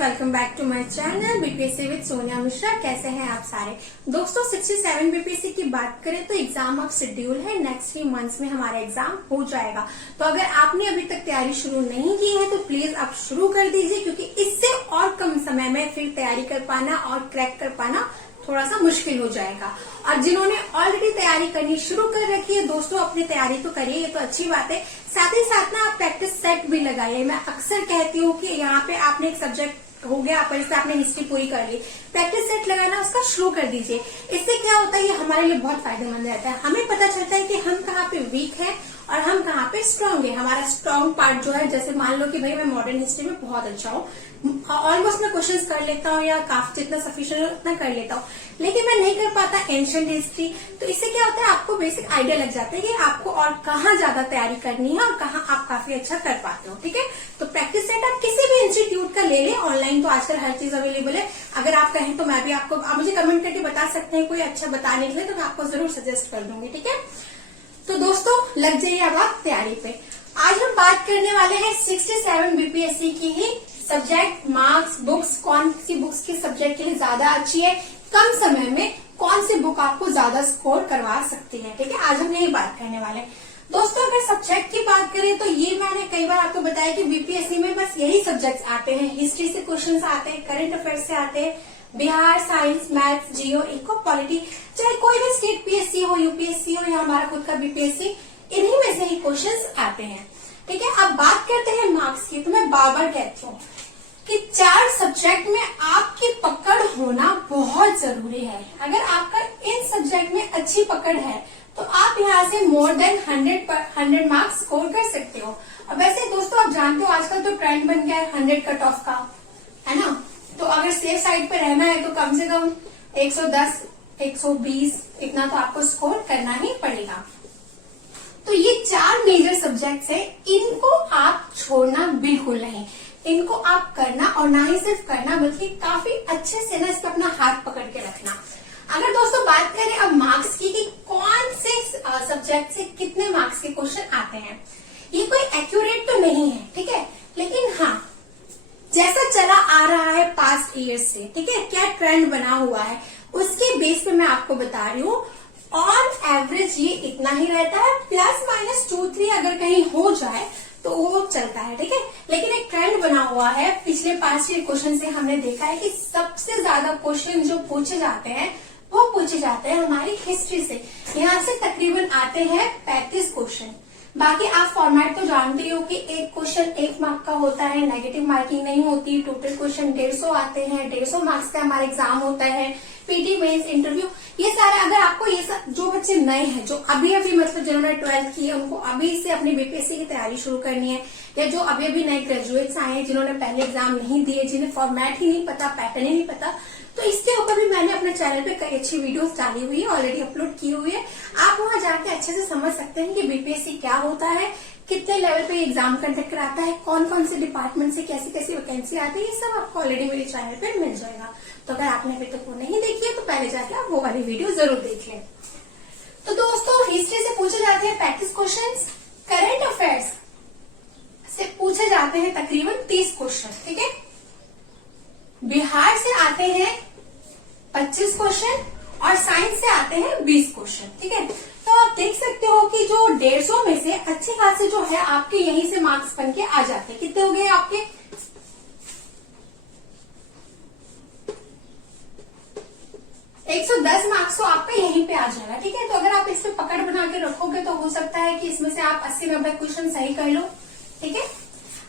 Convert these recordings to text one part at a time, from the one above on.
Welcome back to my channel BPSC with Sonia Mishra. कैसे हैं आप सारे दोस्तों। 67 बीपीएससी की बात करें तो एग्जाम अब शेड्यूल है, नेक्स्ट 3 मंथ्स में हमारा एग्जाम हो जाएगा। तो अगर आपने अभी तक तैयारी शुरू नहीं की है तो प्लीज आप शुरू कर दीजिए, क्योंकि इससे और कम समय में फिर तैयारी कर पाना और क्रैक कर पाना थोड़ा सा मुश्किल हो जाएगा। और जिन्होंने ऑलरेडी तैयारी करनी शुरू कर रखी है दोस्तों, अपनी तैयारी तो करिए, ये तो अच्छी बात है। साथ ही साथ ना आप प्रैक्टिस सेट भी लगाइए। मैं अक्सर कहती हूँ कि यहाँ पे आपने एक सब्जेक्ट हो गया, पर इससे आपने हिस्ट्री पूरी कर ली, प्रैक्टिस सेट लगाना उसका शुरू कर दीजिए। इससे क्या होता है, ये हमारे लिए बहुत फायदेमंद रहता है। हमें पता चलता है कि हम कहाँ पे वीक हैं और हम कहाँ पे स्ट्रांग है। हमारा स्ट्रांग पार्ट जो है, जैसे मान लो कि भाई मैं मॉडर्न हिस्ट्री में बहुत अच्छा हूँ, ऑलमोस्ट मैं क्वेश्चंस कर लेता हूँ या काफी जितना सफिशिएंट है उतना कर लेता हूँ, लेकिन मैं नहीं कर पाता एंशिएंट हिस्ट्री। तो इससे क्या होता है, आपको बेसिक आइडिया लग जाता है कि आपको और कहाँ ज्यादा तैयारी करनी है और कहाँ आप काफी अच्छा कर पाते हो। ठीक है, तो प्रैक्टिस सेट आप किसी भी इंस्टीट्यूट का ले लें, ऑनलाइन तो आजकल हर चीज अवेलेबल है। अगर आप कहें तो मैं भी आपको, आप मुझे कमेंट करके बता सकते हैं कोई अच्छा बताने के लिए, तो मैं आपको जरूर सजेस्ट कर दूंगी। ठीक है, तो दोस्तों लग जाइए अब आप तैयारी पे। आज हम बात करने वाले हैं 67 बीपीएससी की ही सब्जेक्ट मार्क्स बुक्स, कौन सी बुक्स की सब्जेक्ट के लिए ज्यादा अच्छी है, कम समय में कौन सी बुक आपको ज्यादा स्कोर करवा सकती है। ठीक है, आज हम यही बात करने वाले हैं दोस्तों। अगर सब्जेक्ट की बात करें तो ये मैंने कई बार आपको बताया कि बीपीएससी में बस यही सब्जेक्ट्स आते हैं। हिस्ट्री से क्वेश्चंस आते हैं, करंट अफेयर्स से आते हैं, बिहार, साइंस, मैथ्स, जियो, इको, पॉलिटी, चाहे कोई भी स्टेट पीएससी हो, यूपीएससी हो या हमारा खुद का बीपीएससी, इन्हीं में से ही क्वेश्चंस आते हैं। ठीक है, अब बात करते हैं मार्क्स की। तो मैं बार बार कहती हूँ कि 4 सब्जेक्ट में आपकी पकड़ होना बहुत जरूरी है। अगर आपका इन सब्जेक्ट में अच्छी पकड़ है तो आप यहाँ से मोर देन 100 मार्क्स स्कोर कर सकते हो। अब वैसे दोस्तों आप जानते हो आजकल तो ट्रेंड बन गया है 100 कट ऑफ का, है ना। तो अगर सेफ साइड पे रहना है तो कम से कम 110, 120 इतना तो आपको स्कोर करना ही पड़ेगा। तो ये 4 मेजर सब्जेक्ट्स है, इनको आप छोड़ना बिल्कुल नहीं। इनको आप करना, और ना ही सिर्फ करना बल्कि काफी अच्छे से ना इस पर अपना हाथ पकड़ के रखना। अगर दोस्तों बात करें अब मार्क्स की कि कौन से सब्जेक्ट से कितने मार्क्स के क्वेश्चन आते हैं, ये कोई एक्यूरेट तो नहीं है। ठीक है, लेकिन हाँ जैसा चला आ रहा है पास्ट ईयर से, ठीक है, क्या ट्रेंड बना हुआ है उसके बेस पे मैं आपको बता रही हूँ। ऑन एवरेज ये इतना ही रहता है, प्लस माइनस 2-3 अगर कहीं हो जाए तो वो चलता है। ठीक है, लेकिन एक ट्रेंड बना हुआ है पिछले पास्ट ईयर क्वेश्चन से हमने देखा है कि सबसे ज्यादा क्वेश्चन जो पूछे जाते हैं वो पूछे जाते हैं हमारी हिस्ट्री से। यहाँ से तकरीबन आते हैं 35 क्वेश्चन। बाकी आप फॉर्मेट तो जानते हो कि एक क्वेश्चन 1 मार्क का होता है, नेगेटिव मार्किंग नहीं होती। टोटल क्वेश्चन 150 आते हैं, 150 मार्क्स का हमारा एग्जाम होता है, पीटी मेंस, इंटरव्यू, ये सारा। अगर आपको ये सब, जो बच्चे नए हैं, जो अभी अभी मतलब जिन्होंने 12th की है, उनको अभी से अपनी बीपीएससी की तैयारी शुरू करनी है, या जो अभी अभी नए ग्रेजुएट्स आए हैं जिन्होंने पहले एग्जाम नहीं दिए, जिन्हें फॉर्मेट ही नहीं पता, पैटर्न ही नहीं पता, तो इसके ऊपर भी मैंने अपने चैनल पे कई अच्छी वीडियोस डाली हुई है, ऑलरेडी अपलोड की हुई है। आप वहां जाके अच्छे से समझ सकते हैं कि बीपीएससी क्या होता है, कितने लेवल पे एग्जाम कंडक्ट कराता है, कौन कौन से डिपार्टमेंट से कैसी कैसी वैकेंसी आती है, ये सब आपको ऑलरेडी मेरे चैनल पे मिल जाएगा। तो अगर आपने अभी तक वो नहीं देखी है तो पहले जाके आप वो वाली वीडियो जरूर देख लें। तो दोस्तों हिस्ट्री से पूछे जाते हैं 35 क्वेश्चन, करंट अफेयर्स से पूछे जाते हैं तकरीबन 30 क्वेश्चन। ठीक है, बिहार से आते हैं 25 क्वेश्चन और साइंस से आते हैं 20 क्वेश्चन। ठीक है, तो आप देख सकते हो कि जो 150 में से अच्छे खासे जो है आपके यहीं से मार्क्स बन के आ जाते हैं। कितने हो गए आपके, 110 मार्क्स तो आपका यहीं पे आ जाएगा। ठीक है, तो अगर आप इस पे पकड़ बना के रखोगे तो हो सकता है कि इसमें से आप 80-90 क्वेश्चन सही कर लो। ठीक है,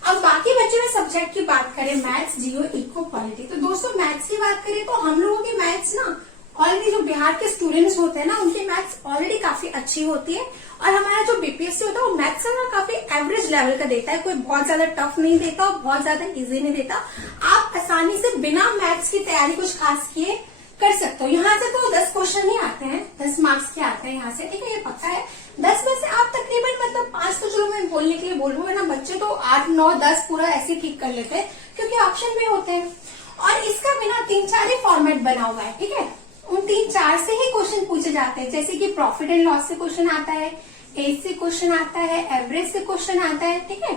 अब बाकी बचे हुए सब्जेक्ट की बात करें, मैथ्स, जियो, इको, पॉलिटी। तो दोस्तों मैथ्स की बात करें तो हम लोगों की मैथ्स ना ऑलरेडी, जो बिहार के स्टूडेंट्स होते हैं ना, उनकी मैथ्स ऑलरेडी काफी अच्छी होती है। और हमारा जो बीपीएससी होता है वो मैथ्स ना काफी एवरेज लेवल का देता है, कोई बहुत ज्यादा टफ नहीं देता और बहुत ज्यादा इजी नहीं देता। आप आसानी से बिना मैथ्स की तैयारी कुछ खास किए कर सकते हो। यहाँ से तो 10 क्वेश्चन ही आते हैं, 10 मार्क्स के आते हैं यहाँ से। ठीक है, ये पक्का है। 10 में से आप तकरीबन मतलब 5 तो चलो मैं बोलने के लिए बोल रही हूँ, वरना बच्चे तो 8, 9, 10 पूरा ऐसे ठीक कर लेते हैं, क्योंकि ऑप्शन भी होते हैं। और इसका बिना 3-4 ही फॉर्मेट बना हुआ है। ठीक है, उन 3-4 से ही क्वेश्चन पूछे जाते हैं, जैसे कि प्रॉफिट एंड लॉस से क्वेश्चन आता है, एज से क्वेश्चन आता है, एवरेज से क्वेश्चन आता है। ठीक है,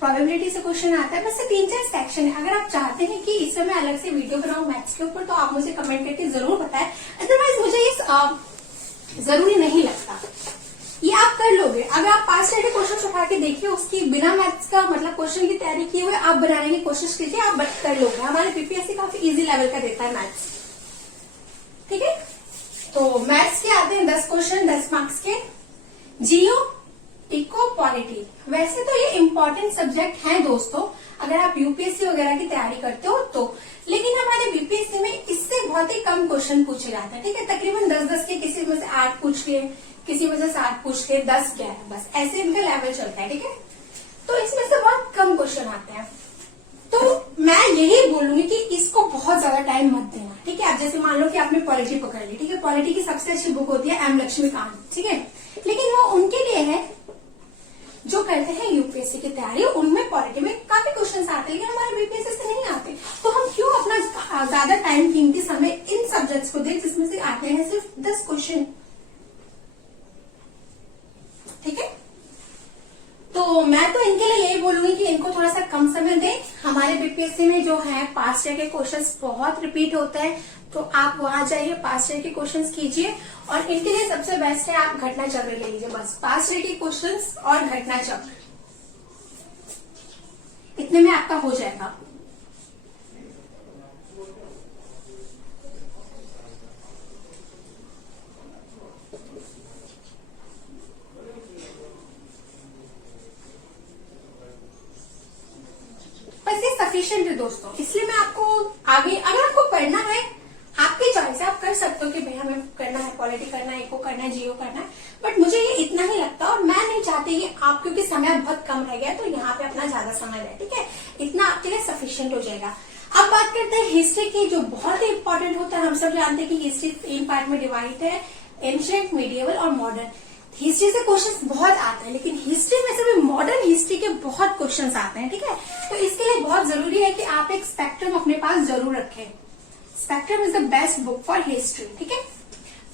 प्रोबेबिलिटी से क्वेश्चन आता है। बस ये 3-4 सेक्शन है। अगर आप चाहते हैं कि इस समय अलग से वीडियो बनाऊं मैथ्स के ऊपर तो आप मुझे कमेंट करके जरूर बताएं, अदरवाइज मुझे ये जरूरी नहीं लगता। ये आप कर लोगे। अगर आप पास के क्वेश्चन उठा के देखिए, उसकी बिना मैथ्स का मतलब क्वेश्चन की तैयारी किए हुए आप बनाने की कोशिश कीजिए, आप कर लोगे। हमारे बीपीएससी काफी इजी लेवल का देता है मैथ्स, ठीक है। तो मैथ्स के आते हैं 10 क्वेश्चन 10 मार्क्स के। जियो, इको, पॉलिटी, वैसे तो ये इम्पोर्टेंट सब्जेक्ट है दोस्तों अगर आप यूपीएससी वगैरह की तैयारी करते हो तो, लेकिन हमारे बीपीएससी में इससे बहुत ही कम क्वेश्चन पूछे जाते हैं, ठीक है। तकरीबन 10-10 के, किसी में से 8 पूछ लिए, किसी में से 7 पूछ लिए, 10 क्या है, बस ऐसे इनका लेवल चलता है, ठीक है। तो इसमें से बहुत कम क्वेश्चन आते हैं। तो मैं यही बोलूंगी कि इसको बहुत ज्यादा टाइम मत देना, ठीक है। आप जैसे मान लो कि आपने पॉलिटी पकड़ ली, ठीक है। पॉलिटी की सबसे अच्छी बुक होती है एम लक्ष्मीकांत, ठीक है। लेकिन वो उनके लिए है जो करते हैं यूपीएससी की तैयारी, उनमें पॉलिटी में काफी क्वेश्चन आते हैं, लेकिन हमारे बीपीएससी से नहीं आते। तो हम क्यों अपना ज्यादा टाइम, कीमती समय इन सब्जेक्ट्स को दें जिसमें से आते हैं सिर्फ 10 क्वेश्चन, ठीक है। तो मैं तो इनके लिए यही बोलूंगी कि इनको थोड़ा सा कम समय दें। हमारे बीपीएससी में जो है पास्ट ईयर के क्वेश्चंस बहुत रिपीट होते हैं, तो आप वहां जाइए, पास्ट ईयर के क्वेश्चंस कीजिए। और इनके लिए सबसे बेस्ट है आप घटना चक्र ले लीजिए, बस पास्ट ईयर के क्वेश्चंस और घटना चक्र, इतने में आपका हो जाएगा। बस ये सफिशिएंट है दोस्तों, इसलिए मैं आपको आगे, अगर आपको पढ़ना है आपकी चॉइस है, आप कर सकते हो कि भाई हमें करना है पॉलिटी करना है, इको करना है, जियो करना है, बट मुझे ये इतना ही लगता है। और मैं नहीं चाहती कि आप, क्योंकि समय बहुत कम रह गया, तो यहाँ पे अपना ज्यादा समय रहे, ठीक है। इतना आपके लिए सफिशिएंट हो जाएगा। अब बात करते हैं हिस्ट्री की, जो बहुत ही इंपॉर्टेंट होता है। हम सब जानते हैं कि हिस्ट्री 3 पार्ट में डिवाइड है, एंशिएंट, मीडिएवल और मॉडर्न। हिस्ट्री से क्वेश्चंस बहुत आते हैं, लेकिन हिस्ट्री में से भी मॉडर्न हिस्ट्री के बहुत क्वेश्चंस आते हैं, ठीक है। तो इसके लिए बहुत जरूरी है कि आप एक स्पेक्ट्रम अपने पास जरूर रखें। Spectrum is the best book for history, ठीक है।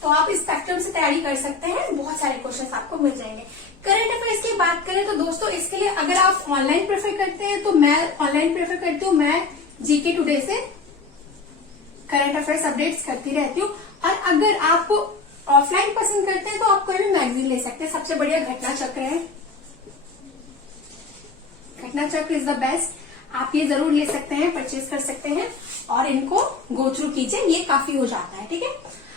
तो आप इस स्पेक्ट्रम से तैयारी कर सकते हैं, बहुत सारे क्वेश्चंस आपको मिल जाएंगे। करंट अफेयर्स की बात करें तो दोस्तों इसके लिए अगर आप ऑनलाइन प्रेफर करते हैं तो मैं ऑनलाइन प्रेफर करती हूँ। मैं जीके टुडे से करंट अफेयर्स अपडेट्स करती रहती हूँ। और अगर आप ऑफलाइन पसंद करते हैं तो आप कोई भी मैगजीन ले सकते हैं। सबसे बढ़िया घटना चक्र है, घटना चक्र इज द बेस्ट। आप ये जरूर ले सकते हैं, परचेज कर सकते हैं और इनको गो थ्रू कीजिए, ये काफी हो जाता है, ठीक है।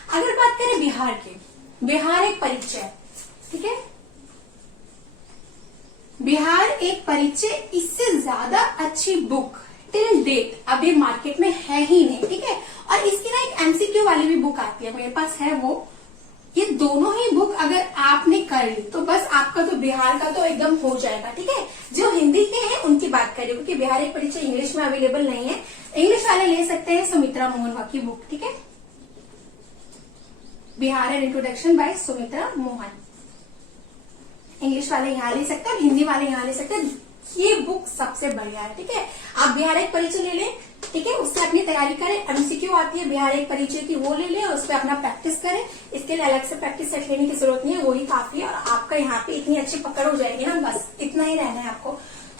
अगर बात करें बिहार के, बिहार एक परिचय, ठीक है। बिहार एक परिचय, इससे ज्यादा अच्छी बुक टिल डेट अभी मार्केट में है ही नहीं, ठीक है। और इसकी ना एक एमसीक्यू वाली भी बुक आती है, मेरे पास है वो। ये दोनों ही बुक अगर आपने कर ली तो बस आपका तो बिहार का तो एकदम हो जाएगा, ठीक है। जो हिंदी के हैं उनकी बात करें, क्योंकि बिहार एक परिचय इंग्लिश में अवेलेबल नहीं है। इंग्लिश वाले ले सकते हैं सुमित्रा मोहन की बुक, ठीक है। Bihar and introduction by Sumitra Mohan, English वाले यहाँ ले सकते हैं, हिंदी वाले यहाँ ले सकते हैं। ये बुक सबसे बढ़िया है, ठीक है। आप बिहार एक परिचय ले लें, ठीक है, उससे अपनी तैयारी करें। एमसीक्यू आती है बिहार एक परिचय की, वो ले लें और उस पर अपना प्रैक्टिस करें। इसके लिए अलग से प्रैक्टिस सेट लेने की जरूरत नहीं है, वही काफी है। और आपका यहाँ पे इतनी अच्छी पकड़ हो जाएगी ना, बस इतना ही रहना है आपको।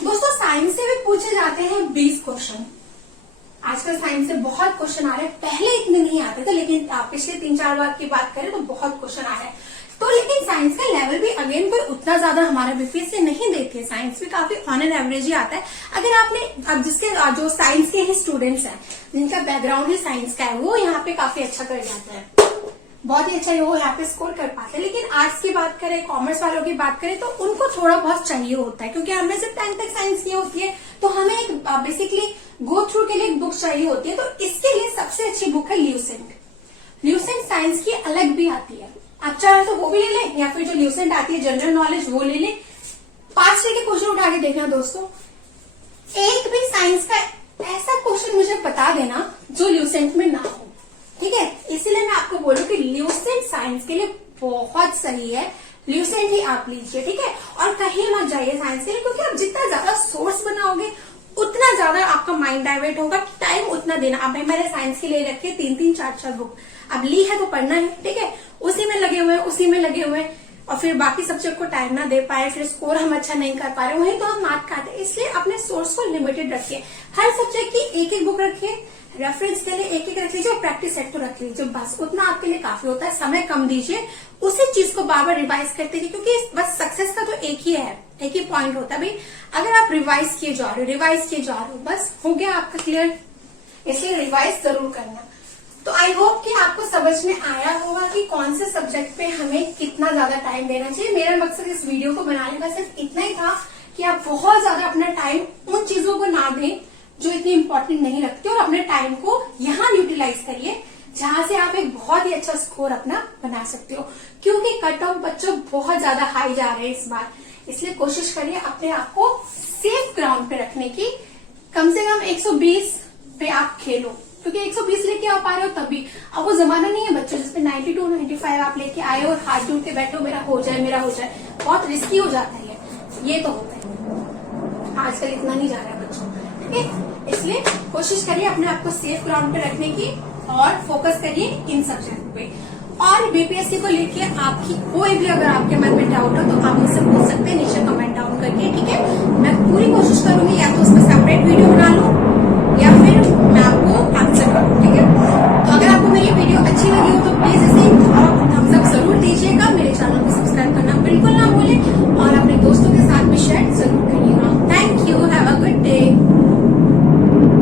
दोस्तों साइंस से भी पूछे जाते हैं 20 क्वेश्चन। आजकल साइंस से बहुत क्वेश्चन आ रहे हैं, पहले इतने नहीं आते थे, लेकिन पिछले 3-4 बार की बात करें तो बहुत क्वेश्चन आ रहे हैं। तो लेकिन साइंस का लेवल भी अगेन कोई उतना ज्यादा हमारा बीपीएससी नहीं देती है। साइंस भी काफी ऑन एन एवरेज ही आता है। अगर आपने अब जिसके जो साइंस के ही स्टूडेंट्स हैं, जिनका बैकग्राउंड ही साइंस का है, वो यहाँ पे काफी अच्छा कर जाते हैं, बहुत ही अच्छा वो यहाँ पे स्कोर कर पाते हैं। लेकिन आर्ट्स की बात करें, कॉमर्स वालों की बात करें तो उनको थोड़ा बहुत चाहिए होता है, क्योंकि हमने सिर्फ 10th तक साइंस की होती है, तो हमें एक बेसिकली गो थ्रू के लिए एक बुक चाहिए होती है। तो इसके लिए सबसे अच्छी बुक है ल्यूसेंट। ल्यूसेंट साइंस की अलग भी आती है, आप चाहे तो वो भी ले लें, या फिर जो ल्यूसेंट आती है जनरल नॉलेज वो ले लें। 5 के क्वेश्चन उठा के देखना दोस्तों, एक भी साइंस का ऐसा क्वेश्चन मुझे बता देना जो ल्यूसेंट में ना हो, ठीक है। इसीलिए मैं आपको बोलूं कि ल्यूसेंट साइंस के लिए बहुत सही है, ल्यूसेंट ही आप लीजिए, ठीक है। और कहीं मत जाइए साइंस के लिए, क्योंकि आप जितना ज्यादा सोर्स बनाओगे उतना ज्यादा आपका माइंड डाइवर्ट होगा, टाइम उतना देना। अब मैंने साइंस के लिए रखी 3-3, 4-4 बुक, अब ली है तो पढ़ना है, ठीक है। उसी में लगे हुए, उसी में लगे हुए, और फिर बाकी सब्जेक्ट को टाइम ना दे पाए, फिर स्कोर हम अच्छा नहीं कर पा रहे, वहीं तो हम मार्क खाते हैं। इसलिए अपने सोर्स को लिमिटेड रखिए, हर सब्जेक्ट की एक एक बुक रखिए, रेफरेंस के लिए एक एक रख लीजिए और प्रैक्टिस सेट तो रख लीजिए, बस उतना आपके लिए काफी होता है। समय कम दीजिए, उसी चीज को बार बार रिवाइज करते रहिए, क्योंकि बस सक्सेस का तो एक ही है, एक ही पॉइंट होता है भाई, अगर आप रिवाइज किए जा रहे हो, रिवाइज किए जा रहे हो, बस हो गया आपका क्लियर। इसलिए रिवाइज जरूर करना। तो आई होप कि आपको समझ में आया होगा कि कौन से सब्जेक्ट पे हमें कितना ज्यादा टाइम देना चाहिए। मेरा मकसद इस वीडियो को बनाने का सिर्फ इतना ही था कि आप बहुत ज्यादा अपना टाइम उन चीजों को ना दें जो इतनी इंपॉर्टेंट नहीं रखती, और अपने टाइम को यहाँ यूटिलाइज करिए जहां से आप एक बहुत ही अच्छा स्कोर अपना बना सकते हो, क्योंकि कट ऑफ बच्चों बहुत ज्यादा हाई जा रहे हैं इस बार। इसलिए कोशिश करिए अपने आप को सेफ ग्राउंड पे रखने की, कम से कम 120 पे आप खेलो, क्योंकि 120 लेके आ पा रहे हो तभी। अब वो जमाना नहीं है बच्चों जिसपे 92, 95 आप लेके आए और हाथ जोड़ के बैठो मेरा हो जाए, मेरा हो जाए, बहुत रिस्की हो जाता है ये तो होता है। आजकल इतना नहीं जा रहा है बच्चों, ठीक है। इसलिए कोशिश करिए अपने आप को सेफ ग्राउंड पे रखने की और फोकस करिए इन सब्जेक्ट पे। और बीपीएससी को लेके आपकी कोई भी अगर आपके मन में डाउट हो तो आप मुझसे पूछ सकते हैं नीचे कमेंट डाउन करके, ठीक है। मैं पूरी कोशिश करूंगी या तो उस पर सेपरेट वीडियो बना लूं या फिर मैं आपको आंसर करूं, ठीक है। तो अगर आपको मेरी वीडियो अच्छी लगी हो तो प्लीज इसे थम्स अप जरूर दीजिएगा, मेरे चैनल को सब्सक्राइब करना बिल्कुल ना भूलें और अपने दोस्तों के साथ भी शेयर जरूर करिएगा। Thank you, have a good day.